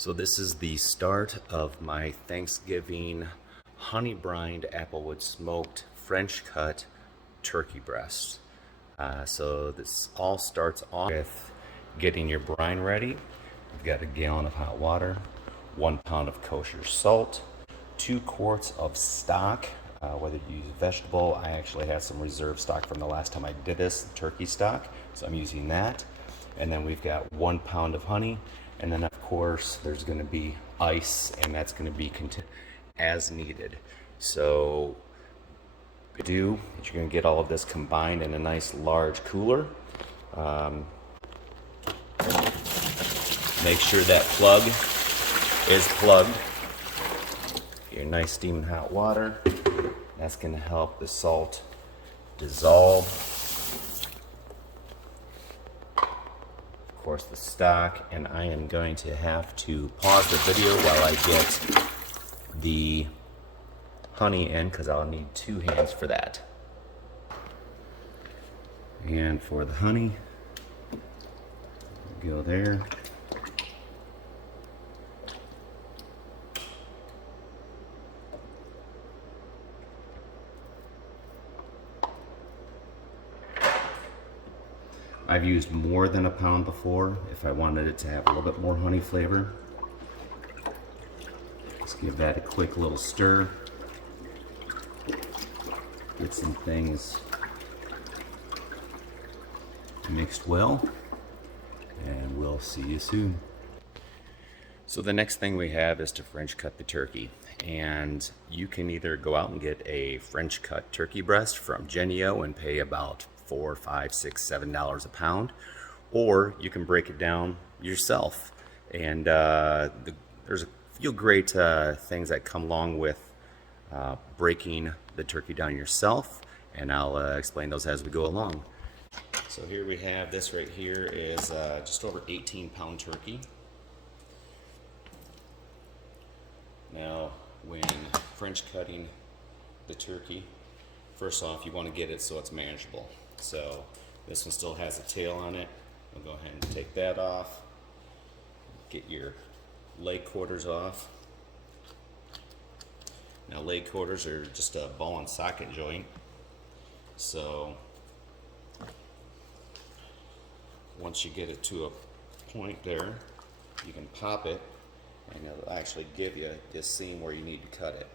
So this is the start of my Thanksgiving honey-brined Applewood-Smoked French cut turkey breast. So this all starts off with getting your brine ready. You've got a gallon of hot water, 1 pound of kosher salt, 2 quarts of stock, whether you use vegetable. I actually had some reserve stock from the last time I did this, turkey stock, so I'm using that. And then we've got 1 pound of honey, and then of course there's going to be ice, and that's going to be as needed. So you're going to get all of this combined in a nice large cooler. Make sure that plug is plugged. Your nice steaming hot water. That's going to help the salt dissolve. Of course, the stock, and I am going to have to pause the video while I get the honey in, because I'll need 2 hands for that. And for the honey, go there. I've used more than 1 pound before if I wanted it to have a little bit more honey flavor. Just give that a quick little stir. Get some things mixed well, and we'll see you soon. So the next thing we have is to French cut the turkey, and you can either go out and get a French cut turkey breast from Jennie-O and pay about $4, $5, $6, $7 a pound, or you can break it down yourself. And there's a few great things that come along with breaking the turkey down yourself, and I'll explain those as we go along. So here we have this right here is just over 18-pound turkey. Now, when French cutting the turkey, first off, you want to get it so it's manageable. So this one still has a tail on it. We'll go ahead and take that off. Get your leg quarters off. Now, leg quarters are just a ball and socket joint. So once you get it to a point there, you can pop it, and it'll actually give you this seam where you need to cut it.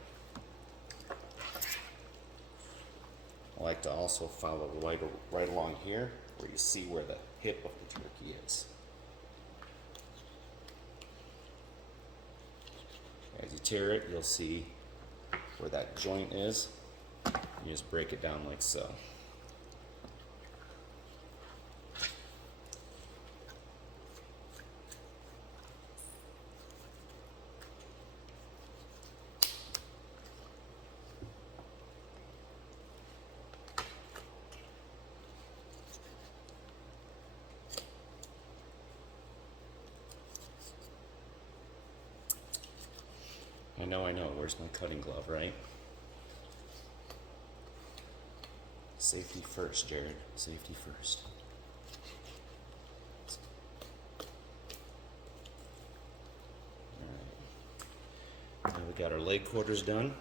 I like to also follow right along here where you see where the hip of the turkey is. As you tear it, you'll see where that joint is. You just break it down like so. I know. Where's my cutting glove, right? Safety first, Jared. Safety first. Alright. Now we got our leg quarters done.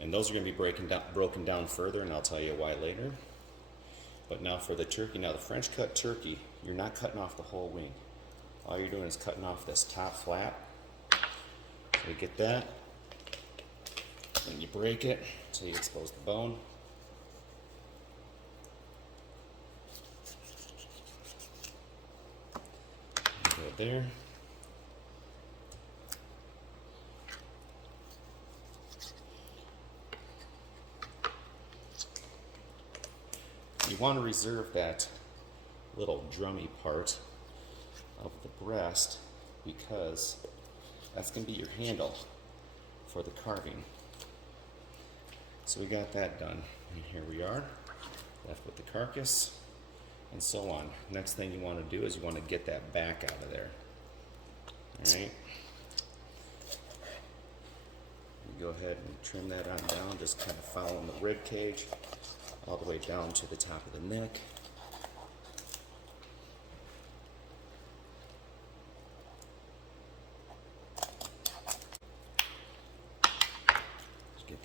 And those are going to be broken down further, and I'll tell you why later. But now for the turkey. Now the French cut turkey, you're not cutting off the whole wing. All you're doing is cutting off this top flap. So you get that, and you break it until you expose the bone. Go there. You want to reserve that little drummy part of the breast, because that's going to be your handle for the carving. So we got that done. And here we are, left with the carcass, and so on. Next thing you want to do is you want to get that back out of there. Alright. You go ahead and trim that on down, just kind of following the rib cage all the way down to the top of the neck.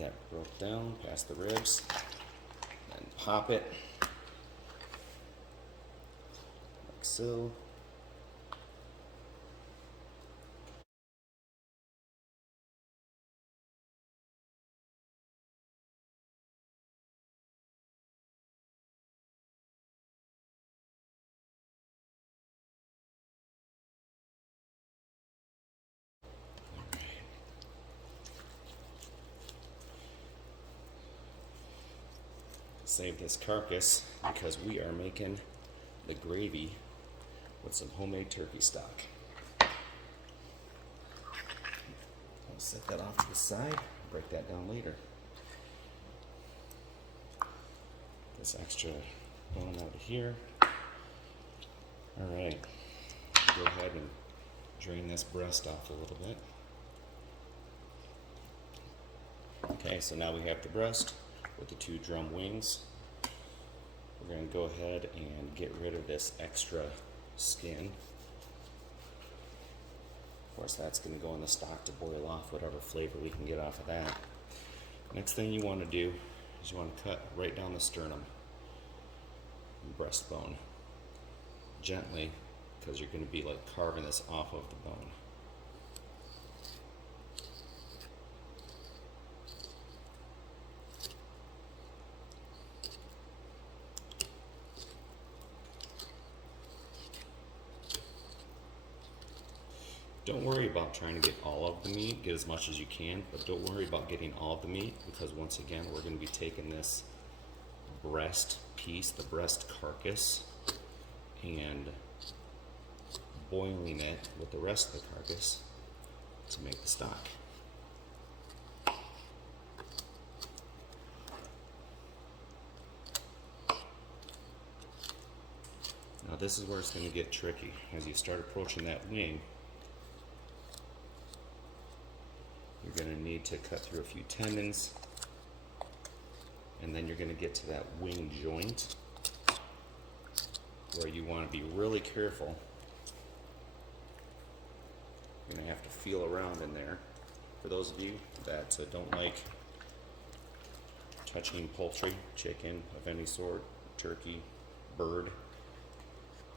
that broke down past the ribs, and pop it like so. Save this carcass because we are making the gravy with some homemade turkey stock. I'll set that off to the side, break that down later. This extra bone out of here. Alright, go ahead and drain this breast off a little bit. Okay, so now we have the breast with the 2 drum wings. We're going to go ahead and get rid of this extra skin. Of course, that's going to go in the stock to boil off whatever flavor we can get off of that. Next thing you want to do is you want to cut right down the sternum and breastbone gently, because you're going to be like carving this off of the bone. Don't worry about trying to get all of the meat. Get as much as you can, but don't worry about getting all of the meat, because once again, we're going to be taking this breast piece, the breast carcass, and boiling it with the rest of the carcass to make the stock. Now this is where it's going to get tricky. As you start approaching that wing, you're going to need to cut through a few tendons, and then you're going to get to that wing joint where you want to be really careful. You're going to have to feel around in there. For those of you that don't like touching poultry, chicken of any sort, turkey, bird,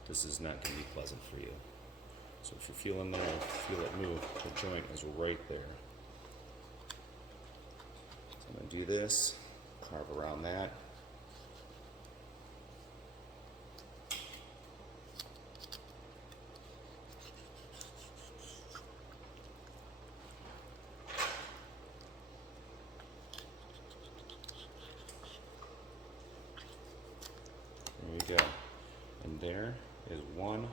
this is not going to be pleasant for you. So if you're feeling there, feel it move, the joint is right there. So I'm going to do this, carve around that. There you go. And there is one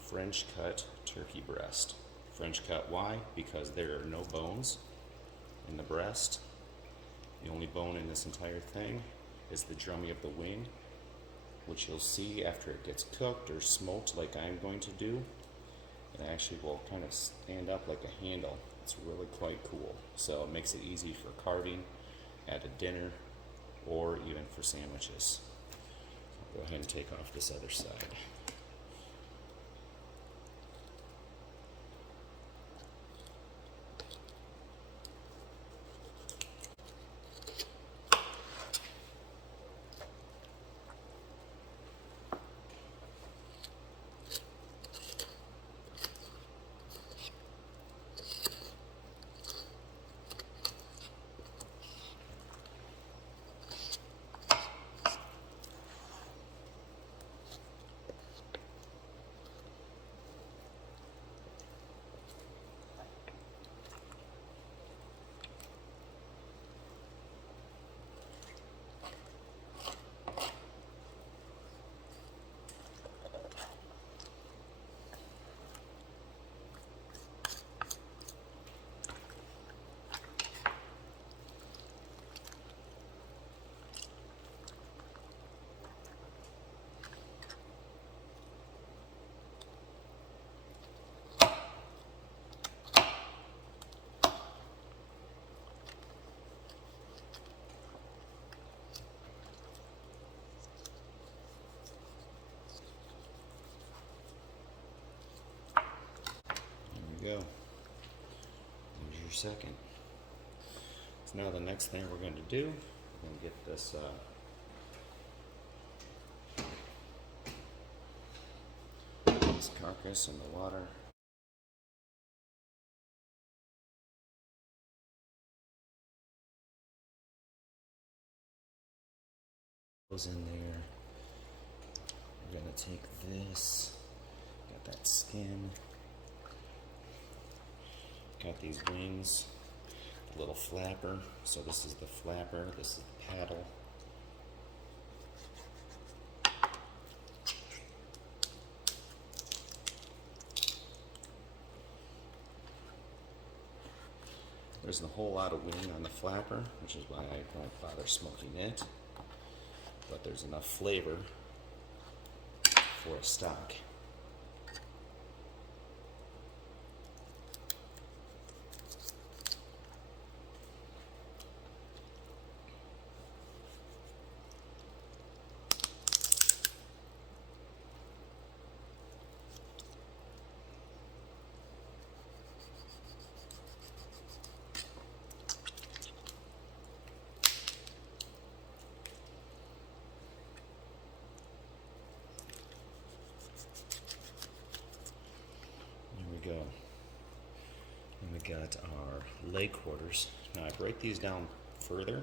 French cut turkey breast. French cut, why? Because there are no bones in the breast. The only bone in this entire thing is the drummy of the wing, which you'll see after it gets cooked or smoked like I'm going to do. It actually will kind of stand up like a handle. It's really quite cool. So it makes it easy for carving at a dinner or even for sandwiches. Go ahead and take off this other side. Go. There's your second. now the next thing we're going to do, we're going to get this this carcass in the water. Goes in there. We're going to take this, got that skin, got these wings, a little flapper. So this is the flapper, this is the paddle. There's a whole lot of wing on the flapper, which is why I don't bother smoking it. But there's enough flavor for a stock. Go. And we got our leg quarters. Now I break these down further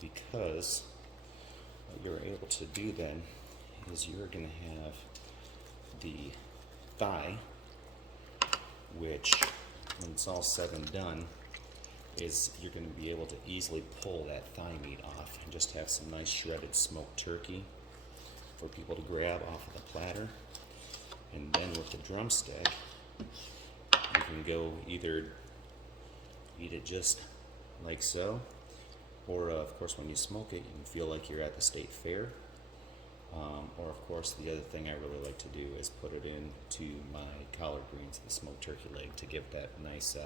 because what you're able to do then is you're going to have the thigh, which when it's all said and done is you're going to be able to easily pull that thigh meat off and just have some nice shredded smoked turkey for people to grab off of the platter. And then with the drumstick, you can go either eat it just like so, or of course when you smoke it, you can feel like you're at the state fair. Or of course the other thing I really like to do is put it into my collard greens, the smoked turkey leg, to give that nice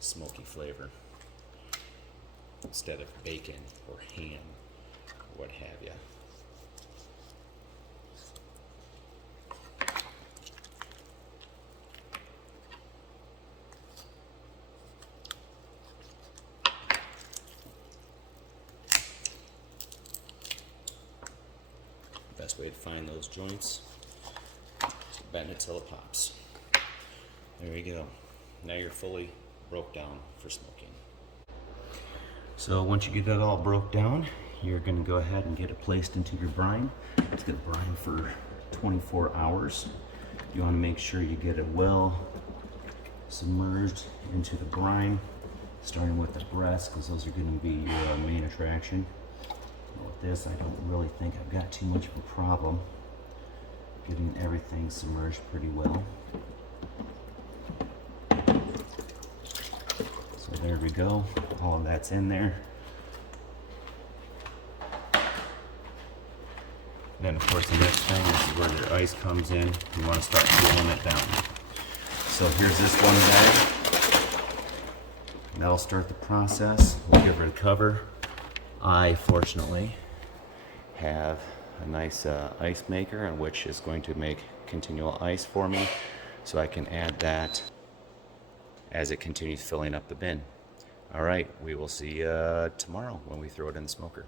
smoky flavor instead of bacon or ham or what have you. Best way to find those joints is to bend it till it pops. There we go. Now you're fully broke down for smoking. So once you get it all broke down, you're going to go ahead and get it placed into your brine. It's going to brine for 24 hours. You want to make sure you get it well submerged into the brine, starting with the breasts, because those are going to be your main attraction. With this, I don't really think I've got too much of a problem getting everything submerged pretty well. So there we go, all of that's in there. Then of course the next thing is where your ice comes in. You want to start cooling it down. So here's this one bag. That'll start the process. We'll give her a cover. I fortunately have a nice ice maker, which is going to make continual ice for me, so I can add that as it continues filling up the bin. All right, we will see you tomorrow when we throw it in the smoker.